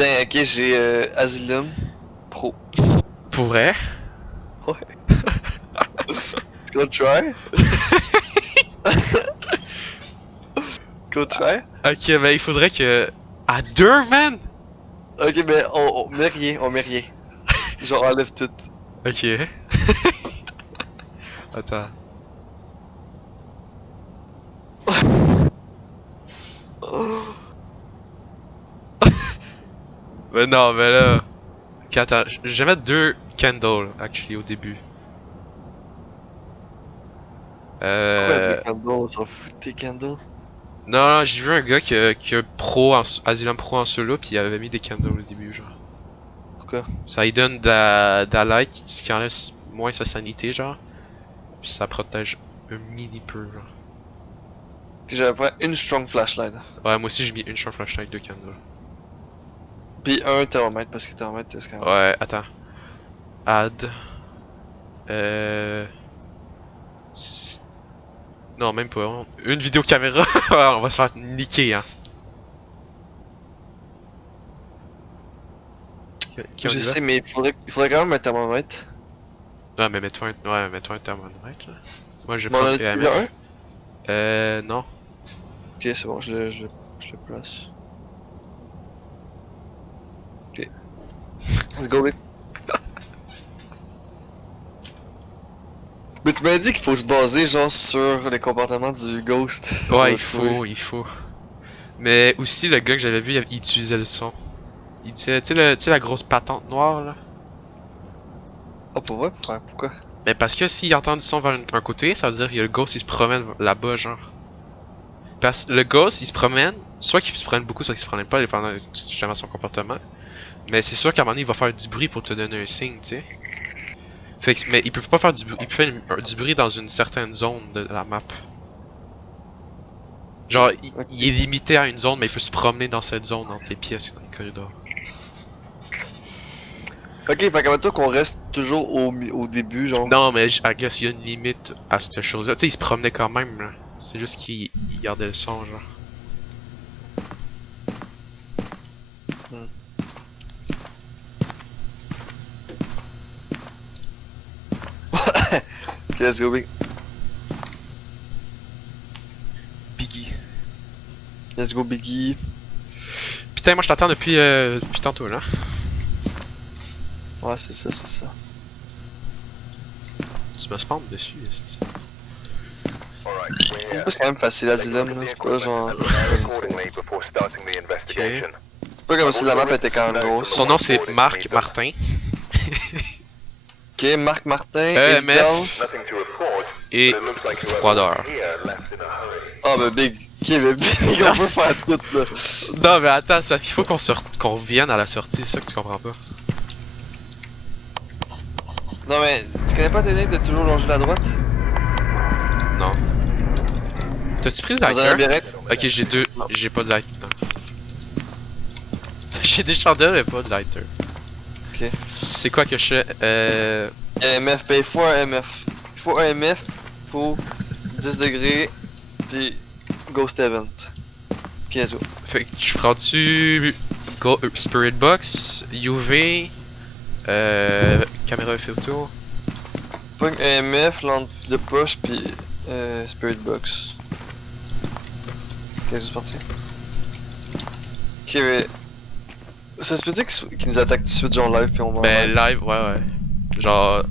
Putain, ok, j'ai Asylum Pro. Pour vrai? Ouais. Tu try? Tu try? Ok, ben il faudrait que... À deux, man? Ok, mais on met rien, on met rien. Genre, on enlève tout. Ok. Attends. Mais non, mais là... Ok, attends, je vais mettre deux candles, actually, au début. Quoi, des Euh... candles? On s'en fout de tes candles? Non, non, j'ai vu un gars qui a pro en, Asylum Pro en solo, puis il avait mis des candles au début, genre. Pourquoi? Ça lui donne de la light, ce qui enlève moins sa sanité, genre. Puis ça protège un mini peu, genre. Puis j'avais une strong flashlight. Ouais, moi aussi j'ai mis une short flashlight, deux candles. Puis un thermomètre, parce que thermomètre, c'est quand même. Ouais, attends. Add. Euh... s- Non, même pas. Une vidéo caméra. On va se faire niquer, hein. Ok, on Je y va? sais, mais il faudrait quand même un thermomètre. Ouais, mais mets-toi un thermomètre, là. Moi, je vais Mais on en prendre a-tu déjà un? EMF. Non. Ok, c'est bon, je le place. Ok. Let's go, vite. Mais tu m'as dit qu'il faut se baser, genre, sur les comportements du ghost pour Ouais, le trouver. il faut. Mais aussi, le gars que j'avais vu, il utilisait le son. Il disait, tu sais, la grosse patente noire, là. Ah, pour vrai? Ouais, pourquoi? Mais parce que s'il entend du son vers un côté, ça veut dire que le ghost il se promène là-bas, genre. Parce que le ghost il se promène, soit qu'il se promène beaucoup, soit qu'il se promène pas, dépendant justement de son comportement. Mais c'est sûr qu'à un moment donné, il va faire du bruit pour te donner un signe, tu sais. Fait que, mais il peut pas faire du bruit, il peut faire du bruit dans une certaine zone de la map. Genre, il est Ok. limité à une zone, mais il peut se promener dans cette zone, entre les pièces, dans les corridors. Ok, fait qu'à toi qu'on reste toujours au début, genre. Non, mais I guess il y a une limite à cette chose-là. Tu sais, il se promenait quand même, là. C'est juste qu'il gardait le son, genre. Hmm. Ok, let's go, big. Biggie. Let's go, Biggie. Putain, moi je t'attends depuis tantôt, là. Ouais, c'est ça, c'est ça. Tu me spawns dessus, est-ce que... C'est quand même facile, Asylum, là. C'est pas genre. Ok. C'est pas comme si la map était quand même grosse. Son nom c'est Marc Martin. Ok, Marc Martin, EMF évidence. et froideur. Ah, bah, big. Ok, mais big, on peut faire tout, là. Non mais attends, c'est parce qu'il faut qu'on revienne à la sortie, c'est ça que tu comprends pas. Non, mais tu connais pas technique de toujours longer la droite? Non. T'as-tu pris le Dans un lighter? labyrinthe? Ok, j'ai pas de lighter. J'ai des chandelles et pas de lighter. Ok. C'est quoi que je fais? MF, ben il faut un MF. Il faut un MF, faut 10 degrés, puis Ghost Event. Puis let's go. Fait que je prends-tu Spirit Box, UV, caméra photo. Pogne un MF, lampe de poche, puis Spirit Box. Ok, c'est parti. Ok, mais. Ça se peut dire qu'ils nous attaquent tout de suite, genre live, puis on meurt Ben live. live, ouais. Genre,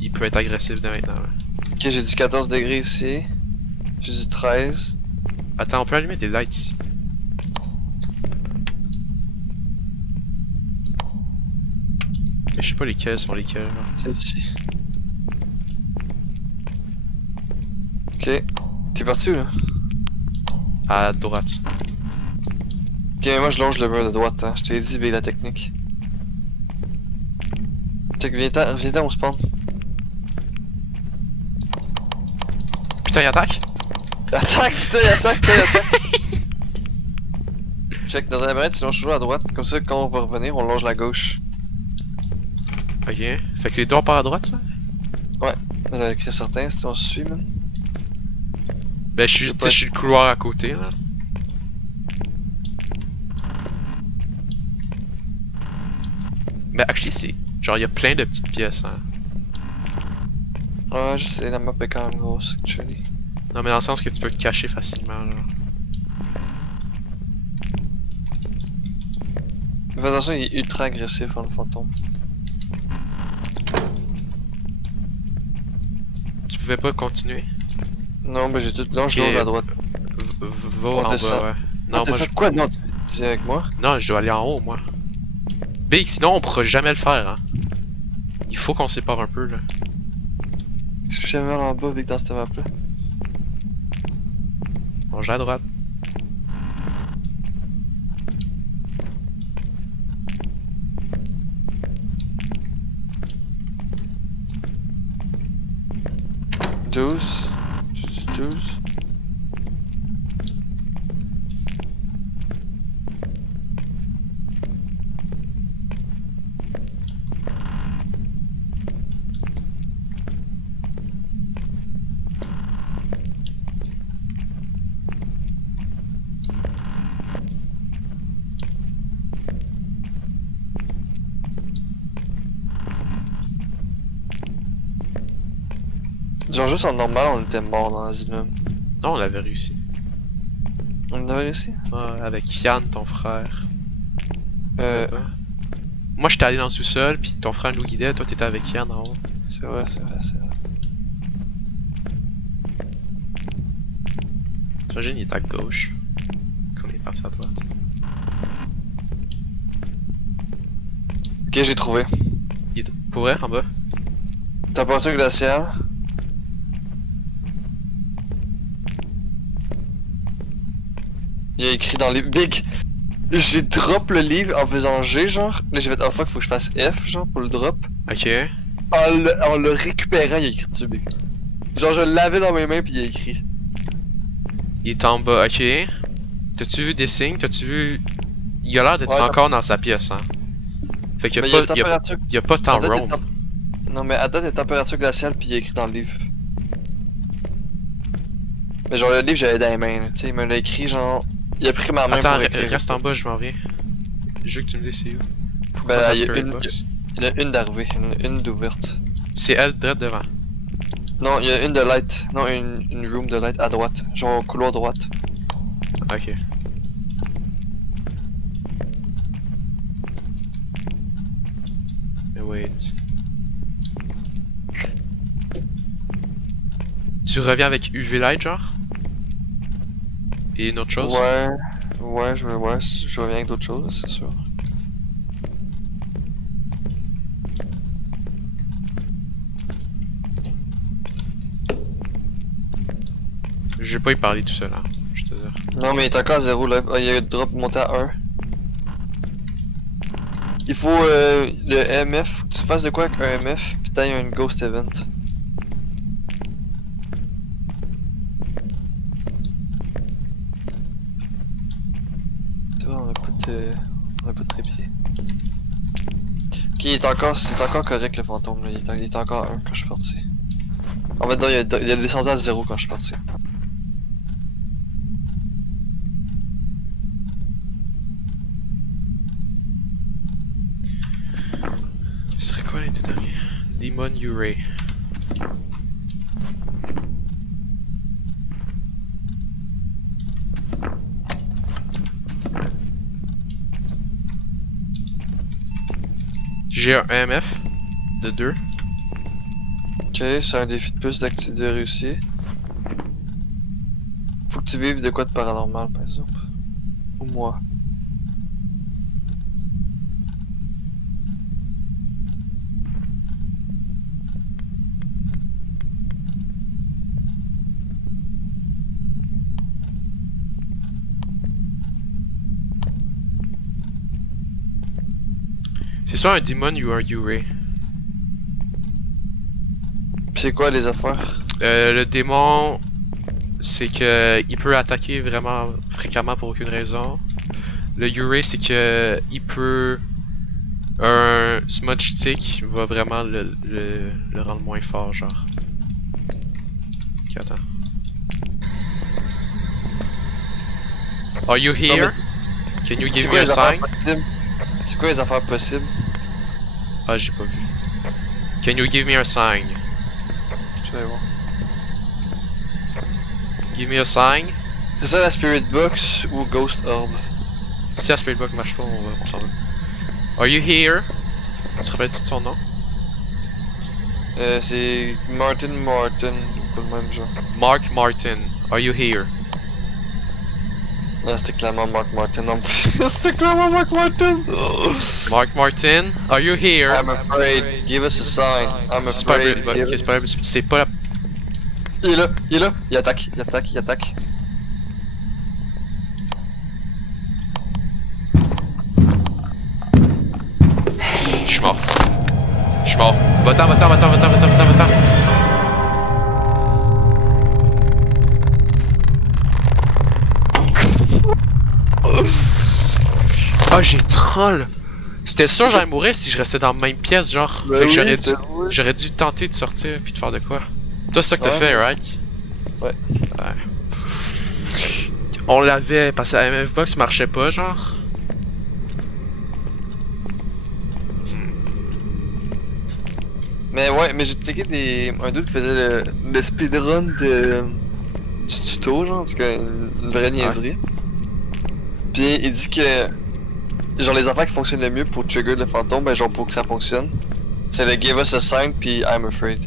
il peut être agressif dès maintenant. Ouais. Ok, j'ai du 14 degrés ici. J'ai du 13. Attends, on peut allumer des lights ici. Mais je sais pas lesquels sont lesquels. Là. C'est ici. Ok. T'es parti où là? À droite. Ok, mais moi je longe le mur de droite, hein. Je t'ai dit, la technique. Check, viens-t'en, on spawn. Putain, il attaque! Attaque, putain, attaque! Check, dans un labyrinthe, tu longes toujours à droite. Comme ça, quand on va revenir, on longe la gauche. Ok. Fait que les deux on part à droite là? Ouais. Mais là, écrit certain, si on se suit, man. Ben je suis le couloir à côté là. Mais actually, c'est. Genre, il y a plein de petites pièces, hein. Ouais, je sais, la map est quand même grosse, actually. Non, mais dans le sens que tu peux te cacher facilement, genre. Mais fais attention, il est ultra agressif, hein, le fantôme. Tu pouvais pas continuer? Non, mais j'ai tout. Non, je Ok. longe à droite. Va On en descend. bas, ouais. Ah, Non, t'as moi, fait quoi? Non, tu es avec moi? Non, je dois aller en haut, moi. Big, sinon on pourra jamais le faire, hein. Il faut qu'on sépare un peu, là. Je suis jamais en bas avec dans cette map là. On joue à droite. Douze. 12. Genre juste en normal, on était mort dans l'asylum. Non, on l'avait réussi. On avait réussi? Ouais, avec Yann, ton frère. Euh, Moi, j'étais allé dans le sous-sol, puis ton frère nous guidait, toi t'étais avec Yann en haut. c'est vrai, c'est vrai, c'est vrai. J'imagine il est à gauche. Qu'on est parti à droite. Ok, j'ai trouvé. Il est... Pour vrai, en bas? Température glaciale. Il y a écrit dans les... Big! J'ai drop le livre en faisant G, genre. Là, j'ai fait, oh fuck, faut que je fasse F, genre, pour le drop. Ok. En le récupérant, il a écrit dessus, Big. Genre, je l'avais dans mes mains, puis il a écrit. Il est en bas, ok. T'as-tu vu des signes? T'as-tu vu... Il a l'air d'être Ouais, encore dans sa pièce, hein. Fait qu'il Mais y il y a a pas... Il y a... température... il y a pas tant à date, roam. Non, mais à date, il y a température glaciale, puis il a écrit dans le livre. Mais genre, le livre, j'avais dans les mains, là, tu sais, il me l'a écrit, genre... Il a pris ma main Attends, pour écrire. reste en bas, je m'en viens. Je veux que tu me dises c'est où. Faut Ben, passer à il y a Spirit une- Box. Il y en a une d'arrivée, il y en a une d'ouverte. C'est elle, direct devant. Non, il y a une de light. Non, une room de light à droite. Genre au couloir droite. Ok. Mais wait. Tu reviens avec UV Light, genre? Et une autre chose? Ouais, ouais, je reviens avec d'autres choses, c'est sûr. Je vais pas y parler tout seul, hein. Je te dire. Non, mais il est encore à 0 là. Ah, il y a le drop monté à 1. Il faut le MF, faut que tu fasses de quoi avec un MF, pis t'as une Ghost Event. Tu vois, on a pas de trépied. Ok, c'est encore correct le fantôme là, il est encore à 1 quand je suis parti. En fait, non, il a descendu à 0 quand je suis parti. Ce serait quoi les deux derniers? Demon Uray. J'ai un EMF de 2. Ok, c'est un défi de plus de réussir. Faut que tu vives de quoi de paranormal, par exemple. Ou moi. C'est soit un Demon ou un Uray. Pis c'est quoi les affaires? Le démon, c'est que il peut attaquer vraiment fréquemment pour aucune raison. Le Uray, c'est que il peut... Un smudge stick va vraiment le rendre moins fort, genre. Ok, attends. Are you here? Can you give me a sign? C'est quoi les affaires possibles? Ah, j'ai pas vu. Can you give me a sign? Je vais voir. Give me a sign. C'est ça la Spirit Box ou Ghost Orb? Si la Spirit Box marche pas, on s'en va. Are you here? Tu te rappelles-tu de son nom? C'est Martin Martin, ou pas le même genre. Mark Martin. Are you here? Non, c'était clairement Mark Martin non plus. C'était clairement Mark Martin! Oh. Mark Martin, are you here? I'm afraid, give us a sign. I'm C'est pas afraid. ok, c'est pas c'est pas la... Il est là, il est là, il attaque, il attaque, il attaque. Je suis mort. Je suis mort. Va-t'en, va-t'en, va-t'en, va-t'en, va-t'en, va-t'en, va-t'en. Ah, j'ai troll. C'était sûr j'allais mourir si je restais dans la même pièce, genre. Ben Fait que oui, j'aurais dû tenter de sortir puis de faire de quoi. Toi, c'est ça que t'as Ouais. fait, right? Ouais. On l'avait parce que la MF Box marchait pas, genre. Mais ouais, mais j'ai checké un dude qui faisait le speedrun du tuto, genre, en tout cas, une vraie niaiserie. Puis il dit que, genre, les affaires qui fonctionnent le mieux pour trigger le fantôme, ben, genre, pour que ça fonctionne, c'est le give us a sign puis I'm afraid.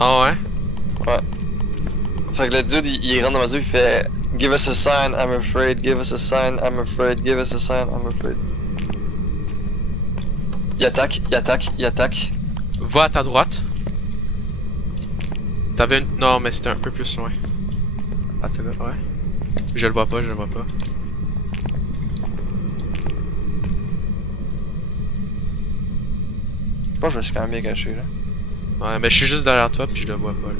Ah ouais? Fait que le dude, il rentre dans ma zone, il fait give us a sign, I'm afraid, give us a sign, I'm afraid, give us a sign, I'm afraid. Il attaque, il attaque, il attaque. Va à ta droite. T'avais une... Non, mais c'était un peu plus loin. Ah, t'as ouais. Je le vois pas, je le vois pas. Je pense que je me suis quand même bien caché, là. Ouais, mais je suis juste derrière toi puis je le vois pas, là.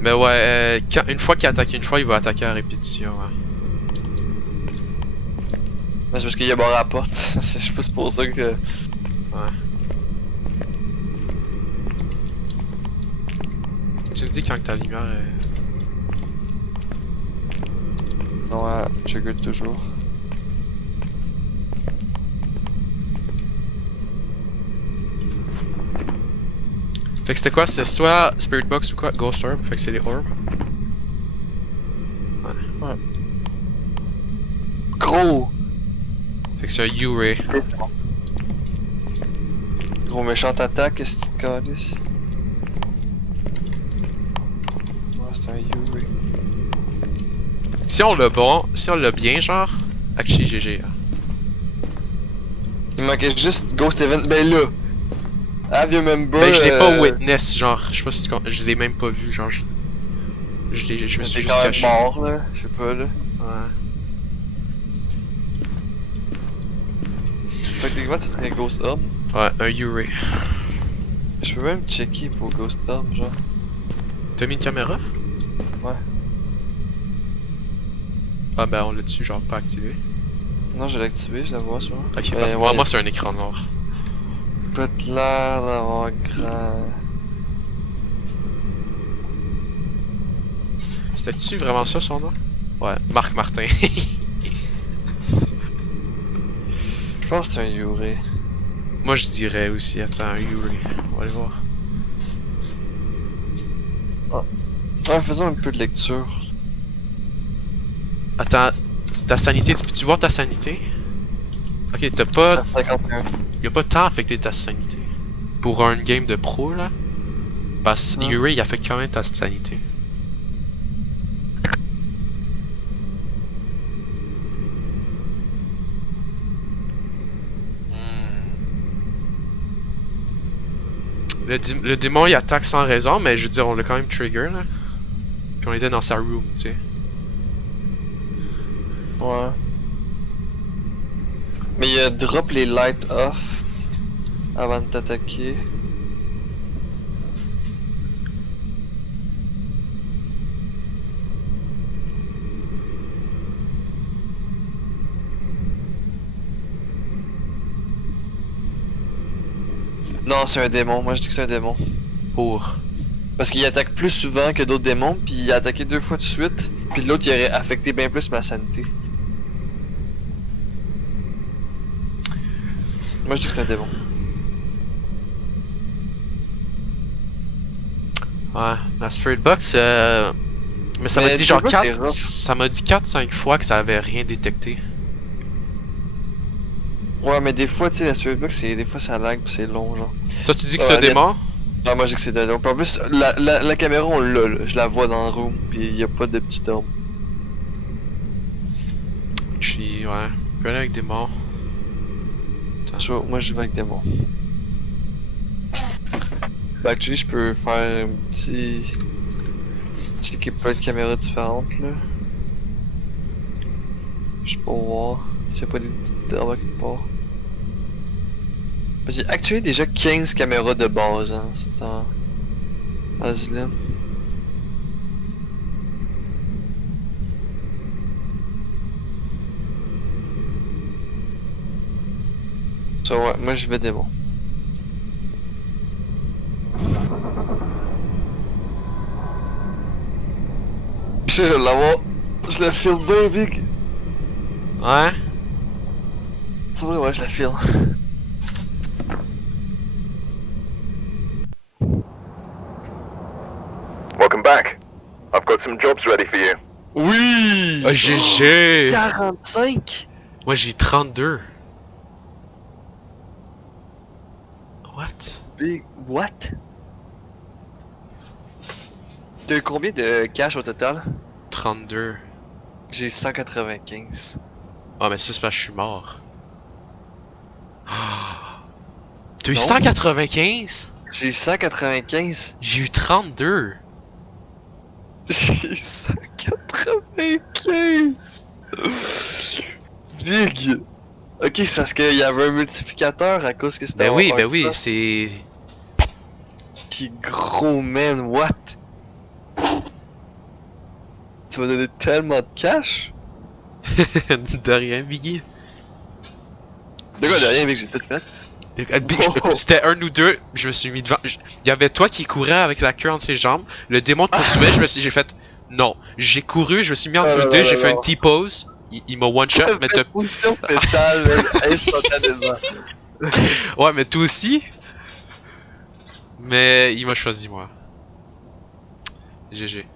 Mais ouais, une fois qu'il attaque une fois, il va attaquer à répétition, hein. Mais c'est parce qu'il a barré la porte. Je pense pour ça que. Ouais. Tu me dis quand que ta lumière est... Non, trigger toujours. Fait que c'était quoi? C'était soit Spirit Box ou quoi? Ghost Orb? Fait que c'est des orbs. Ouais. Gros! Fait que c'est un U-Ray. Gros méchante attaque, est-ce que tu te calisses? Ouais, c'est un Yuri. Si on l'a bon, si on l'a bien, genre, actually GG. Hein. Il manquait juste Ghost Event. Ben là! Have you remember? Ben je l'ai pas witness, genre, je sais pas si tu comprends, je l'ai même pas vu, genre, je me suis juste quand même caché. mort, là. Je sais pas, là. Ouais. Fait que techniquement, ça serait Ghost Orb. Ouais, un U-Ray. Je peux même checker pour Ghost Orb, genre. T'as mis une caméra? Ouais. Ah ben on l'a dessus, genre pas activé. Non, je l'ai activé, je la vois, sûrement. Ok, parce que moi c'est un écran noir. Peut l'air d'avoir grand. C'était-tu vraiment ça son nom? Ouais, Marc Martin. Je pense que c'est un Yuri. Moi je dirais aussi, attends, un Yuri. On va aller voir. Ouais, faisons un peu de lecture. Attends, ta sanité, peux-tu voir ta sanité? Ok, t'as pas... 51. Y'a pas tant affecté ta sanité. Pour un game de pro là. Parce que Yuri il affecte quand même ta sanité. Le démon il attaque sans raison, mais je veux dire, on l'a quand même trigger là. Puis on était dans sa room, tu sais. Ouais. Mais il drop les lights off avant de t'attaquer. Non, c'est un démon. Moi, je dis que c'est un démon. Oh. Parce qu'il attaque plus souvent que d'autres démons, puis il a attaqué 2 fois de suite. Puis l'autre, il aurait affecté bien plus ma santé. Moi, je dis que c'est un démon. Ouais, la Spirit Box, mais ça m'a Mais dit Spirit genre Box, c'est 4. rough. Ça m'a dit 4-5 fois que ça avait rien détecté. Ouais, mais des fois, tu sais, la Spirit Box, des fois, ça lag pis c'est long, genre. Toi, tu dis que c'est un Ouais, démon? ah, moi, je dis que c'est un démon. Pis en plus, la caméra, on l'a, là. Je la vois dans le room, pis y a pas de petit homme. Ouais, je peux aller avec des morts. Moi, je vais avec démon. Bah, actually, je peux faire un petit équipement de caméras différentes, là. Je peux voir s'il y a pas des petites herbes quelque part. J'ai actué déjà 15 caméras de base, hein, c'est en Asylum. Ça, ouais, moi je vais démon. Je vais l'avoir. Je la file bien big. Ouais? Faudrait, ouais, je la file. Welcome back. I've got some jobs ready for you. Oui! Oh, GG! 45! Moi, j'ai 32. What? Big. What? T'as eu combien de cash au total? 32. J'ai 195. Ah, mais ça, c'est parce que je suis mort. Ah. T'as eu Non? 195? J'ai eu 195. J'ai eu 32. J'ai eu 195. Big! Ok, c'est parce qu'il y avait un multiplicateur à cause que c'était Ben oui, hardcore. c'est. Qui gros man, what? Tu m'as donné tellement de cash? De rien, Biggie. De quoi de rien, mec, j'ai tout fait. C'était un ou deux, je me suis mis devant. Il y avait toi qui courais avec la queue entre les jambes, le démon te poursuivait, j'ai fait non. J'ai couru, je me suis mis entre Oh eux là deux, là j'ai là fait là. une T-pose, il m'a one-shot, T'as mais fait position fétale, man, instantanément. ouais, mais toi aussi, mais il m'a choisi moi. GG.